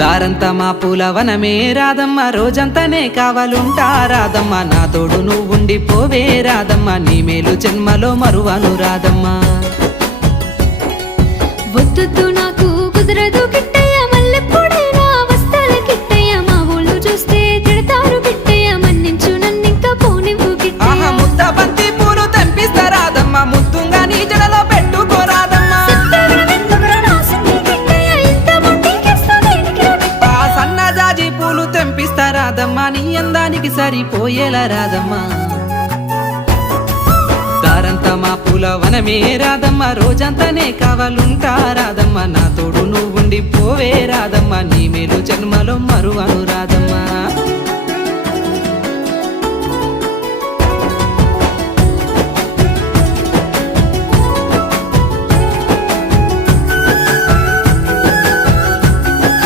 దారంతా మా పూలవనమే రాదమ్మ, రోజంతానే కావాలుంటా రాదమ్మ, నా తోడు నువ్వుండి పోవే రాదమ్మ, నీ మేలు జన్మలో మరువను రాదమ్మ. వద్దు నాకు కుదరదు కిట్టయ్య, మల్లెప్పుడైనా వస్తాల కిట్టయ్య, మా ఊళ్ళు చూస్తే తిడతారు కిట్టయ్య, మన్నించు నన్నింకా పోనివ్వు కిట్టయ్య. ఆహా ముద్ద బంతి పూలు తెంపిస్తా రాదమ్మ, ముద్దుంగా నీ జడలో పెట్టుకోరాదమ్మ. ఆ సన్నజాజి పూలు తెంపిస్తా రాదమ్మ, నీ అందానికి సరిపోయేలా రాదమ్మ. దారంతా మా పూలవనమే రాదమ్మ, రోజంతానే కావాలుంటా రాదమ్మ, నా తోడు నువ్వుండి పోవే రాదమ్మ, నీ మేలు జన్మలో మరువను రాదమ్మ.